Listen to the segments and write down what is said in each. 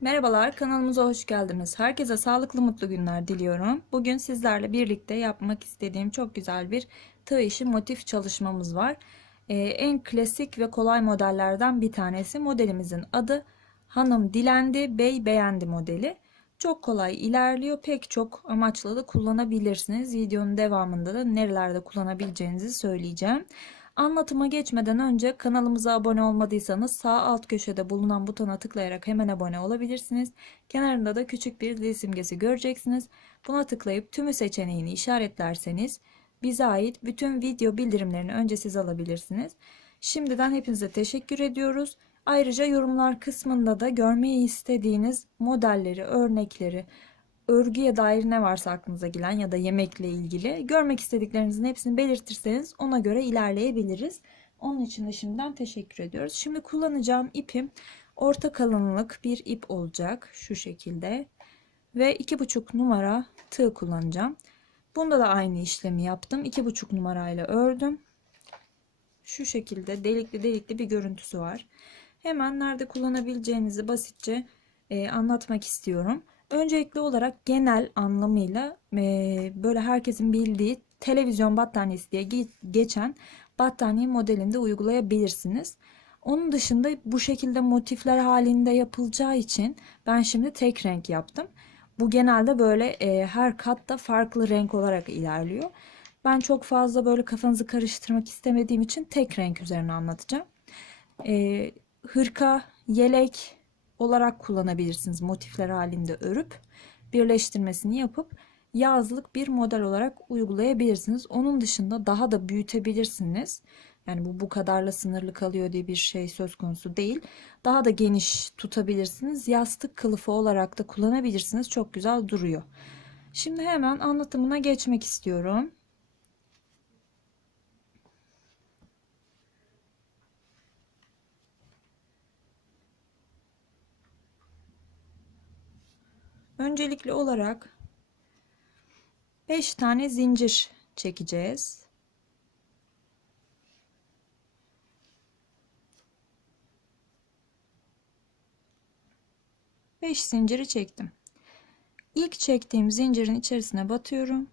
Merhabalar, kanalımıza hoş geldiniz. Herkese sağlıklı mutlu günler diliyorum. Bugün sizlerle birlikte yapmak istediğim çok güzel bir tığ işi motif çalışmamız var. Ee, en klasik ve kolay modellerden bir tanesi. Modelimizin adı Hanım Dilendi, Bey Beğendi modeli. Çok kolay ilerliyor. Pek çok amaçla da kullanabilirsiniz. Videonun devamında da nerelerde kullanabileceğinizi söyleyeceğim. Anlatıma geçmeden önce kanalımıza abone olmadıysanız sağ alt köşede bulunan butona tıklayarak hemen abone olabilirsiniz. Kenarında da küçük bir zil simgesi göreceksiniz. Buna tıklayıp tümü seçeneğini işaretlerseniz bize ait bütün video bildirimlerini önce siz alabilirsiniz. Şimdiden hepinize teşekkür ediyoruz. Ayrıca yorumlar kısmında da görmeyi istediğiniz modelleri, örnekleri, örgüye dair ne varsa aklınıza gelen ya da yemekle ilgili görmek istediklerinizin hepsini belirtirseniz ona göre ilerleyebiliriz. Onun için de şimdiden teşekkür ediyoruz. Şimdi kullanacağım ipim orta kalınlık bir ip olacak şu şekilde ve iki buçuk numara tığ kullanacağım. Bunda da aynı işlemi yaptım. iki buçuk numarayla ördüm. Şu şekilde delikli delikli bir görüntüsü var. Hemen nerede kullanabileceğinizi basitçe e, anlatmak istiyorum. Öncelikli olarak genel anlamıyla e, böyle herkesin bildiği televizyon battaniyesi diye geçen battaniye modelinde uygulayabilirsiniz. Onun dışında bu şekilde motifler halinde yapılacağı için ben şimdi tek renk yaptım. Bu genelde böyle e, her katta farklı renk olarak ilerliyor. Ben çok fazla böyle kafanızı karıştırmak istemediğim için tek renk üzerine anlatacağım. E, hırka, yelek, olarak kullanabilirsiniz. Motifler halinde örüp birleştirmesini yapıp yazlık bir model olarak uygulayabilirsiniz. Onun dışında daha da büyütebilirsiniz. Yani bu bu kadarla sınırlı kalıyor diye bir şey söz konusu değil. Daha da geniş tutabilirsiniz. Yastık kılıfı olarak da kullanabilirsiniz. Çok güzel duruyor. Şimdi hemen anlatımına geçmek istiyorum. Öncelikli olarak 5 tane zincir çekeceğiz. Beş zinciri çektim. İlk çektiğim zincirin içerisine batıyorum.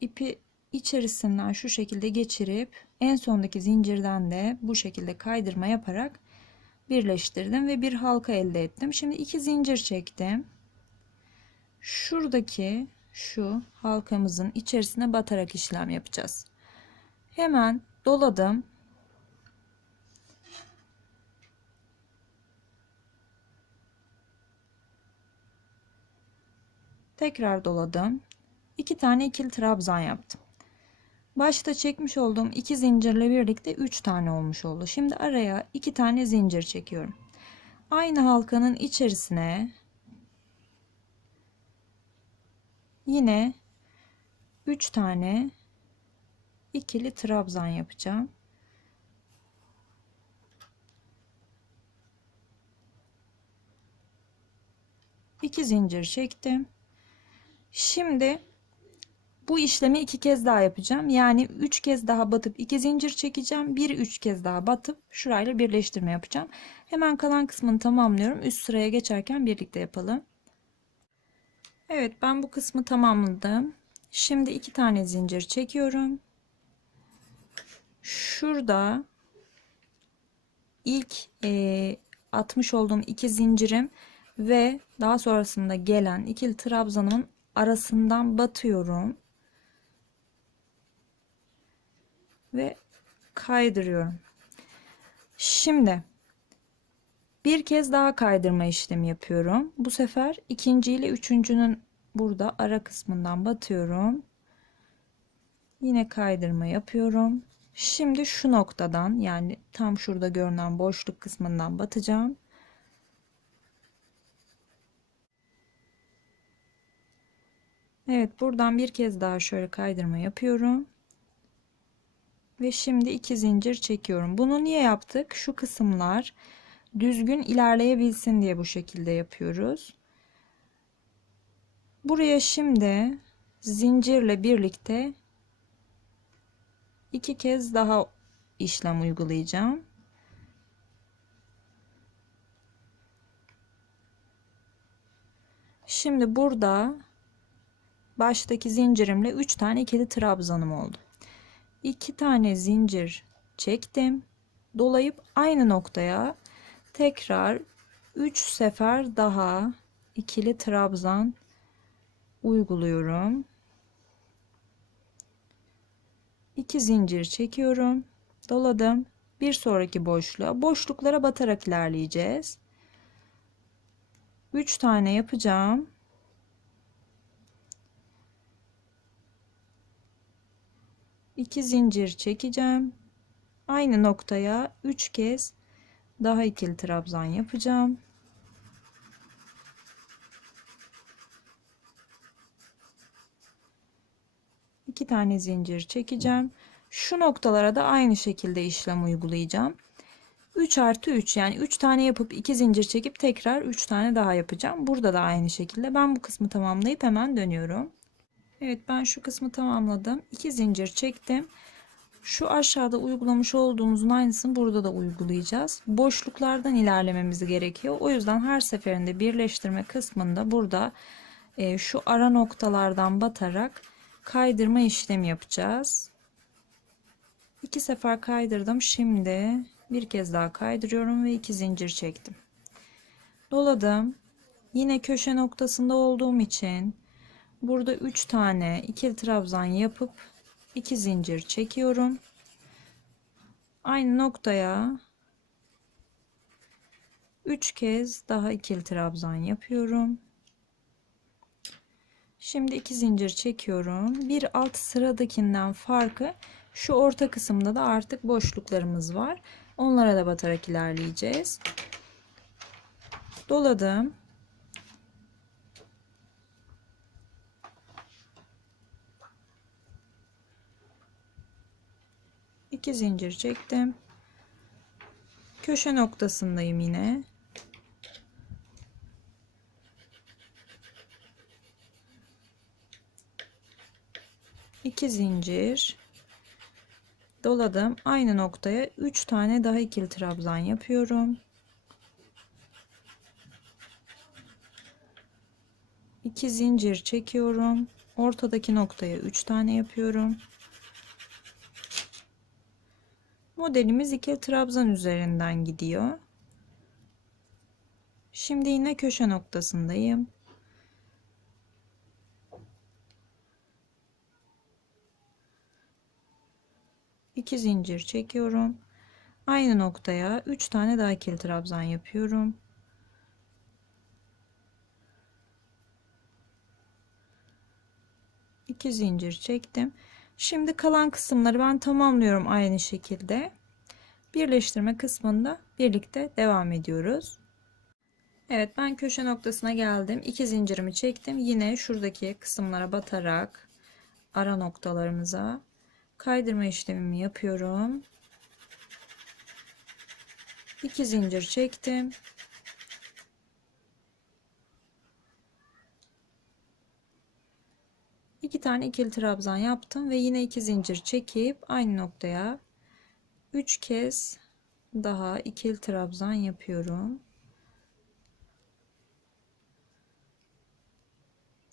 İpi içerisinden şu şekilde geçirip en sondaki zincirden de bu şekilde kaydırma yaparak birleştirdim ve bir halka elde ettim. Şimdi iki zincir çektim şuradaki şu halkamızın içerisine batarak işlem yapacağız. Hemen doladım. Tekrar doladım. İki tane ikili trabzan yaptım. Başta çekmiş olduğum iki zincirle birlikte üç tane olmuş oldu. Şimdi araya iki tane zincir çekiyorum. Aynı halkanın içerisine Yine 3 tane ikili trabzan yapacağım. İki zincir çektim. Şimdi bu işlemi iki kez daha yapacağım. Yani üç kez daha batıp iki zincir çekeceğim. Bir üç kez daha batıp şurayla birleştirme yapacağım. Hemen kalan kısmını tamamlıyorum. Üst sıraya geçerken birlikte yapalım. Evet ben bu kısmı tamamladım. Şimdi iki tane zincir çekiyorum. Şurada ilk e, atmış olduğum iki zincirim ve daha sonrasında gelen ikili trabzanın arasından batıyorum. Ve kaydırıyorum. Şimdi bir kez daha kaydırma işlemi yapıyorum. Bu sefer ikinci ile üçüncünün burada ara kısmından batıyorum. Yine kaydırma yapıyorum. Şimdi şu noktadan yani tam şurada görünen boşluk kısmından batacağım. Evet buradan bir kez daha şöyle kaydırma yapıyorum. Ve şimdi iki zincir çekiyorum. Bunu niye yaptık? Şu kısımlar düzgün ilerleyebilsin diye bu şekilde yapıyoruz. Buraya şimdi zincirle birlikte iki kez daha işlem uygulayacağım. Şimdi burada baştaki zincirimle 3 tane ikili trabzanım oldu. 2 tane zincir çektim. Dolayıp aynı noktaya tekrar 3 sefer daha ikili trabzan uyguluyorum. 2 zincir çekiyorum. Doladım. Bir sonraki boşluğa boşluklara batarak ilerleyeceğiz. 3 tane yapacağım. İki zincir çekeceğim. Aynı noktaya 3 kez daha ikili trabzan yapacağım. İki tane zincir çekeceğim. Şu noktalara da aynı şekilde işlem uygulayacağım. 3 artı 3 yani 3 tane yapıp 2 zincir çekip tekrar 3 tane daha yapacağım. Burada da aynı şekilde ben bu kısmı tamamlayıp hemen dönüyorum. Evet ben şu kısmı tamamladım. 2 zincir çektim. Şu aşağıda uygulamış olduğumuzun aynısını burada da uygulayacağız. Boşluklardan ilerlememiz gerekiyor. O yüzden her seferinde birleştirme kısmında burada e, şu ara noktalardan batarak kaydırma işlemi yapacağız. İki sefer kaydırdım. Şimdi bir kez daha kaydırıyorum ve iki zincir çektim. Doladım. Yine köşe noktasında olduğum için burada 3 tane ikili trabzan yapıp 2 zincir çekiyorum. Aynı noktaya 3 kez daha ikili trabzan yapıyorum. Şimdi 2 zincir çekiyorum. Bir alt sıradakinden farkı şu orta kısımda da artık boşluklarımız var. Onlara da batarak ilerleyeceğiz. Doladım. İki zincir çektim. Köşe noktasındayım yine. İki zincir doladım. Aynı noktaya 3 tane daha ikili trabzan yapıyorum. İki zincir çekiyorum. Ortadaki noktaya 3 tane yapıyorum. Modelimiz ikili trabzan üzerinden gidiyor. Şimdi yine köşe noktasındayım. İki zincir çekiyorum. Aynı noktaya 3 tane daha ikili trabzan yapıyorum. İki zincir çektim. Şimdi kalan kısımları ben tamamlıyorum aynı şekilde. Birleştirme kısmında birlikte devam ediyoruz. Evet ben köşe noktasına geldim. İki zincirimi çektim. Yine şuradaki kısımlara batarak ara noktalarımıza kaydırma işlemimi yapıyorum. İki zincir çektim. İki tane ikili trabzan yaptım ve yine iki zincir çekip aynı noktaya üç kez daha ikili trabzan yapıyorum.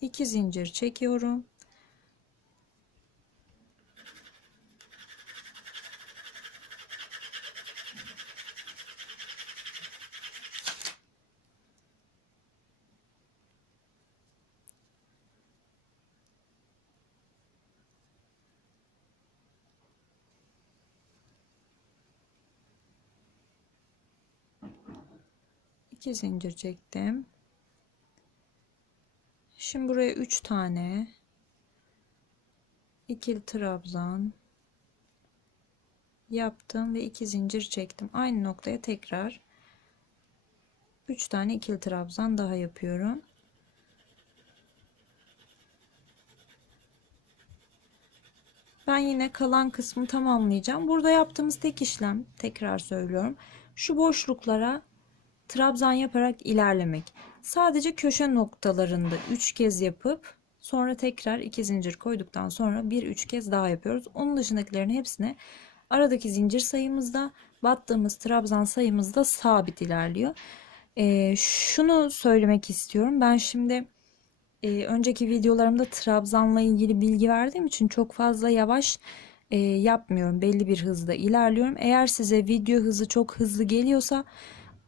İki zincir çekiyorum. İki zincir çektim. Şimdi buraya 3 tane ikili trabzan yaptım ve iki zincir çektim. Aynı noktaya tekrar 3 tane ikili trabzan daha yapıyorum. Ben yine kalan kısmı tamamlayacağım. Burada yaptığımız tek işlem tekrar söylüyorum. Şu boşluklara trabzan yaparak ilerlemek. Sadece köşe noktalarında 3 kez yapıp sonra tekrar 2 zincir koyduktan sonra bir 3 kez daha yapıyoruz. Onun dışındakilerin hepsine aradaki zincir sayımızda battığımız trabzan sayımızda sabit ilerliyor. Ee, şunu söylemek istiyorum. Ben şimdi e, önceki videolarımda trabzanla ilgili bilgi verdiğim için çok fazla yavaş e, yapmıyorum. Belli bir hızda ilerliyorum. Eğer size video hızı çok hızlı geliyorsa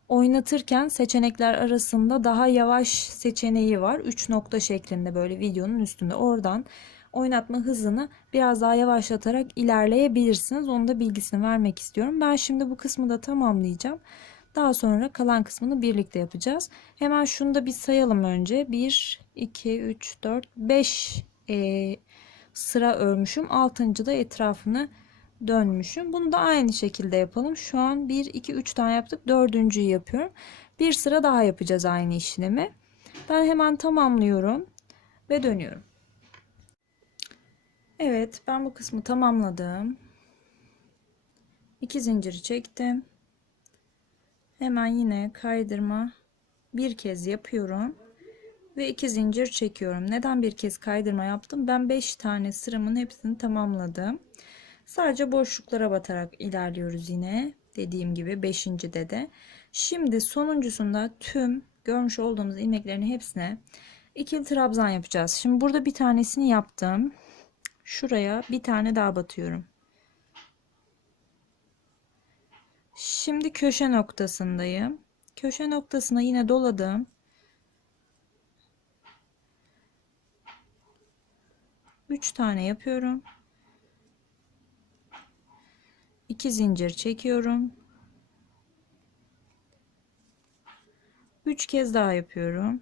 oynatırken seçenekler arasında daha yavaş seçeneği var. 3 nokta şeklinde böyle videonun üstünde. Oradan oynatma hızını biraz daha yavaşlatarak ilerleyebilirsiniz. Onu da bilgisini vermek istiyorum. Ben şimdi bu kısmı da tamamlayacağım. Daha sonra kalan kısmını birlikte yapacağız. Hemen şunu da bir sayalım önce. 1, 2, 3, 4, 5 e, sıra örmüşüm. 6. da etrafını dönmüşüm. Bunu da aynı şekilde yapalım. Şu an 1, 2, 3 tane yaptık. Dördüncüyü yapıyorum. Bir sıra daha yapacağız aynı işlemi. Ben hemen tamamlıyorum ve dönüyorum. Evet ben bu kısmı tamamladım. 2 zinciri çektim. Hemen yine kaydırma bir kez yapıyorum ve iki zincir çekiyorum. Neden bir kez kaydırma yaptım? Ben 5 tane sıramın hepsini tamamladım. Sadece boşluklara batarak ilerliyoruz yine. Dediğim gibi 5. de de. Şimdi sonuncusunda tüm görmüş olduğumuz ilmeklerin hepsine ikili trabzan yapacağız. Şimdi burada bir tanesini yaptım. Şuraya bir tane daha batıyorum. Şimdi köşe noktasındayım. Köşe noktasına yine doladım. Üç tane yapıyorum. İki zincir çekiyorum. Üç kez daha yapıyorum.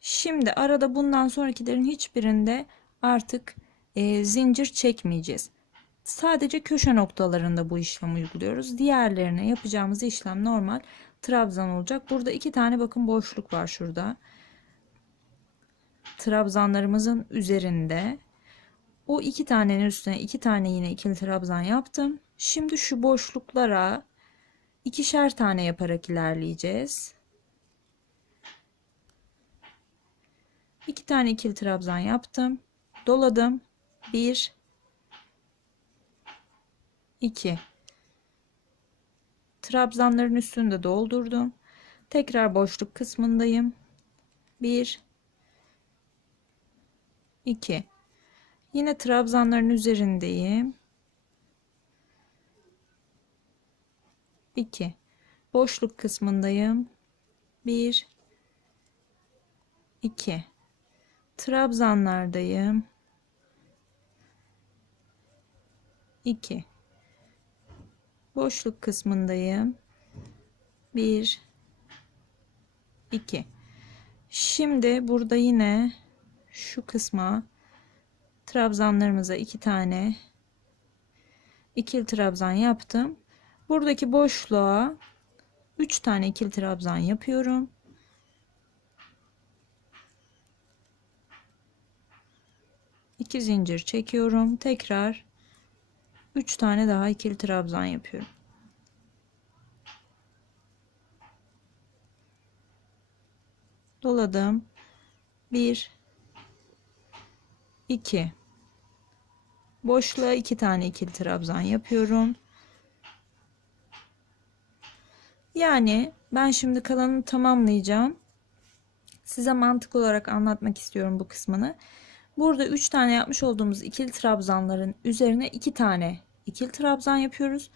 Şimdi arada bundan sonrakilerin hiçbirinde artık e, zincir çekmeyeceğiz. Sadece köşe noktalarında bu işlemi uyguluyoruz. Diğerlerine yapacağımız işlem normal trabzan olacak. Burada iki tane bakın boşluk var şurada. Trabzanlarımızın üzerinde. O iki tanenin üstüne iki tane yine ikili trabzan yaptım. Şimdi şu boşluklara ikişer tane yaparak ilerleyeceğiz. İki tane ikili trabzan yaptım. Doladım. Bir, iki. Trabzanların üstünü de doldurdum. Tekrar boşluk kısmındayım. Bir, iki. Yine trabzanların üzerindeyim. 2 boşluk kısmındayım 1 2 trabzanlardayım 2 boşluk kısmındayım. 1 2 şimdi burada yine şu kısma trabzanlarımıza iki tane ikili trabzan yaptım. Buradaki boşluğa 3 tane ikili trabzan yapıyorum. 2 zincir çekiyorum. Tekrar 3 tane daha ikili trabzan yapıyorum. Doladım. 1 2 Boşluğa 2 tane ikili trabzan yapıyorum. Yani ben şimdi kalanını tamamlayacağım. Size mantık olarak anlatmak istiyorum bu kısmını. Burada 3 tane yapmış olduğumuz ikili trabzanların üzerine 2 tane ikili trabzan yapıyoruz.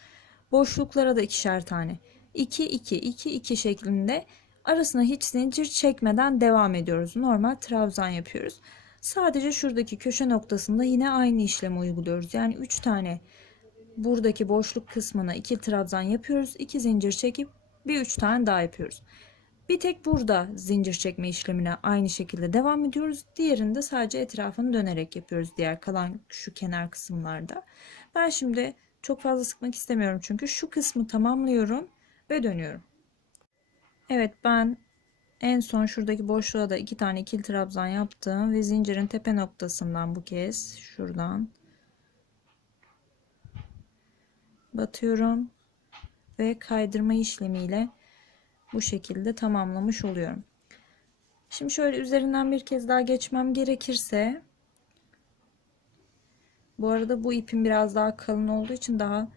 Boşluklara da ikişer tane. 2 2 2 2 şeklinde arasına hiç zincir çekmeden devam ediyoruz. Normal trabzan yapıyoruz. Sadece şuradaki köşe noktasında yine aynı işlemi uyguluyoruz. Yani 3 tane buradaki boşluk kısmına ikili trabzan yapıyoruz. 2 zincir çekip bir 3 tane daha yapıyoruz. Bir tek burada zincir çekme işlemine aynı şekilde devam ediyoruz. Diğerinde sadece etrafını dönerek yapıyoruz. Diğer kalan şu kenar kısımlarda. Ben şimdi çok fazla sıkmak istemiyorum çünkü şu kısmı tamamlıyorum ve dönüyorum. Evet ben en son şuradaki boşluğa da iki tane ikili trabzan yaptım ve zincirin tepe noktasından bu kez şuradan batıyorum ve kaydırma işlemiyle bu şekilde tamamlamış oluyorum. Şimdi şöyle üzerinden bir kez daha geçmem gerekirse Bu arada bu ipim biraz daha kalın olduğu için daha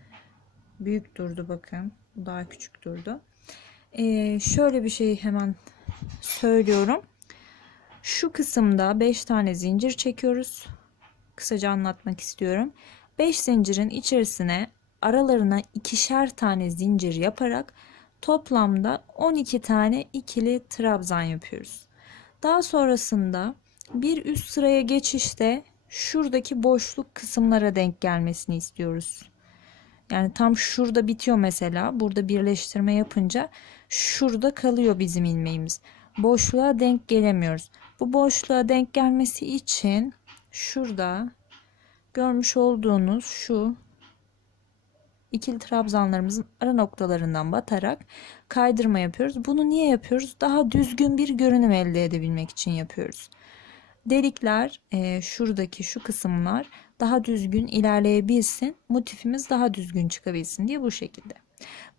büyük durdu bakın. Daha küçük durdu. Ee, şöyle bir şey hemen söylüyorum. Şu kısımda 5 tane zincir çekiyoruz. Kısaca anlatmak istiyorum. 5 zincirin içerisine aralarına ikişer tane zincir yaparak toplamda 12 tane ikili trabzan yapıyoruz. Daha sonrasında bir üst sıraya geçişte şuradaki boşluk kısımlara denk gelmesini istiyoruz. Yani tam şurada bitiyor mesela. Burada birleştirme yapınca şurada kalıyor bizim ilmeğimiz. Boşluğa denk gelemiyoruz. Bu boşluğa denk gelmesi için şurada görmüş olduğunuz şu ikili trabzanlarımızın ara noktalarından batarak kaydırma yapıyoruz. Bunu niye yapıyoruz? Daha düzgün bir görünüm elde edebilmek için yapıyoruz. Delikler e, şuradaki şu kısımlar daha düzgün ilerleyebilsin. Motifimiz daha düzgün çıkabilsin diye bu şekilde.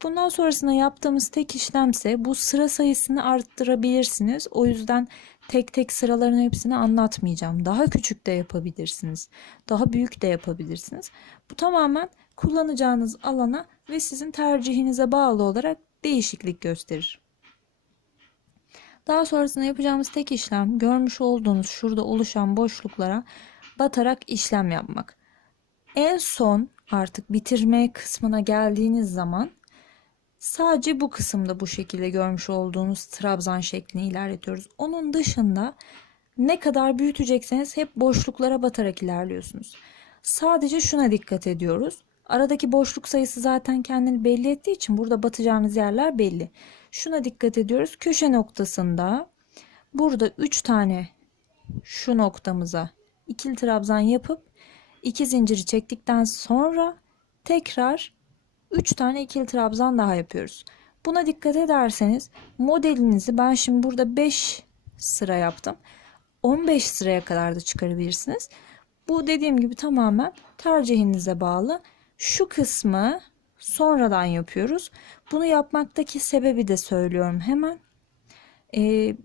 Bundan sonrasında yaptığımız tek işlemse bu sıra sayısını arttırabilirsiniz. O yüzden tek tek sıraların hepsini anlatmayacağım. Daha küçük de yapabilirsiniz. Daha büyük de yapabilirsiniz. Bu tamamen kullanacağınız alana ve sizin tercihinize bağlı olarak değişiklik gösterir. Daha sonrasında yapacağımız tek işlem görmüş olduğunuz şurada oluşan boşluklara batarak işlem yapmak. En son artık bitirme kısmına geldiğiniz zaman sadece bu kısımda bu şekilde görmüş olduğunuz trabzan şeklini ilerletiyoruz. Onun dışında ne kadar büyütecekseniz hep boşluklara batarak ilerliyorsunuz. Sadece şuna dikkat ediyoruz. Aradaki boşluk sayısı zaten kendini belli ettiği için burada batacağımız yerler belli. Şuna dikkat ediyoruz. Köşe noktasında burada 3 tane şu noktamıza ikili trabzan yapıp iki zinciri çektikten sonra tekrar 3 tane ikili trabzan daha yapıyoruz. Buna dikkat ederseniz modelinizi ben şimdi burada 5 sıra yaptım. 15 sıraya kadar da çıkarabilirsiniz. Bu dediğim gibi tamamen tercihinize bağlı. Şu kısmı sonradan yapıyoruz. Bunu yapmaktaki sebebi de söylüyorum hemen. Ee,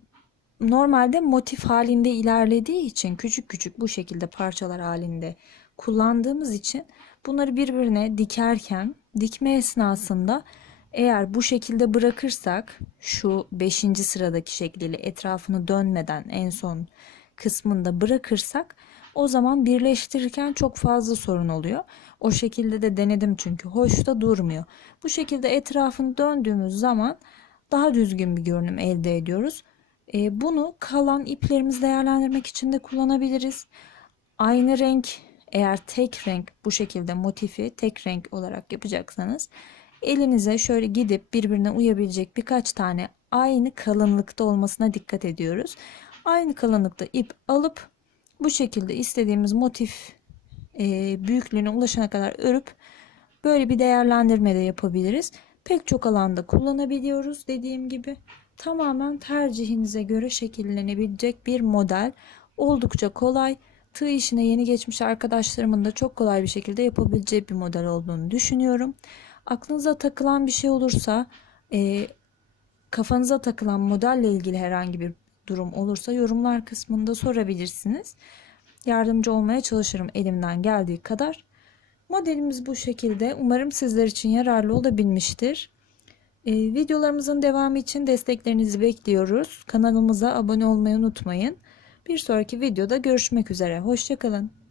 normalde motif halinde ilerlediği için küçük küçük bu şekilde parçalar halinde kullandığımız için bunları birbirine dikerken dikme esnasında eğer bu şekilde bırakırsak şu 5. sıradaki şekliyle etrafını dönmeden en son kısmında bırakırsak o zaman birleştirirken çok fazla sorun oluyor. O şekilde de denedim çünkü hoş da durmuyor. Bu şekilde etrafını döndüğümüz zaman daha düzgün bir görünüm elde ediyoruz. E, bunu kalan iplerimizi değerlendirmek için de kullanabiliriz. Aynı renk eğer tek renk bu şekilde motifi tek renk olarak yapacaksanız elinize şöyle gidip birbirine uyabilecek birkaç tane aynı kalınlıkta olmasına dikkat ediyoruz. Aynı kalınlıkta ip alıp bu şekilde istediğimiz motif e, büyüklüğüne ulaşana kadar örüp böyle bir değerlendirme de yapabiliriz. Pek çok alanda kullanabiliyoruz dediğim gibi. Tamamen tercihinize göre şekillenebilecek bir model. Oldukça kolay. Tığ işine yeni geçmiş arkadaşlarımın da çok kolay bir şekilde yapabileceği bir model olduğunu düşünüyorum. Aklınıza takılan bir şey olursa, e, kafanıza takılan modelle ilgili herhangi bir durum olursa yorumlar kısmında sorabilirsiniz. Yardımcı olmaya çalışırım elimden geldiği kadar. Modelimiz bu şekilde. Umarım sizler için yararlı olabilmiştir. Ee, videolarımızın devamı için desteklerinizi bekliyoruz. Kanalımıza abone olmayı unutmayın. Bir sonraki videoda görüşmek üzere. Hoşçakalın.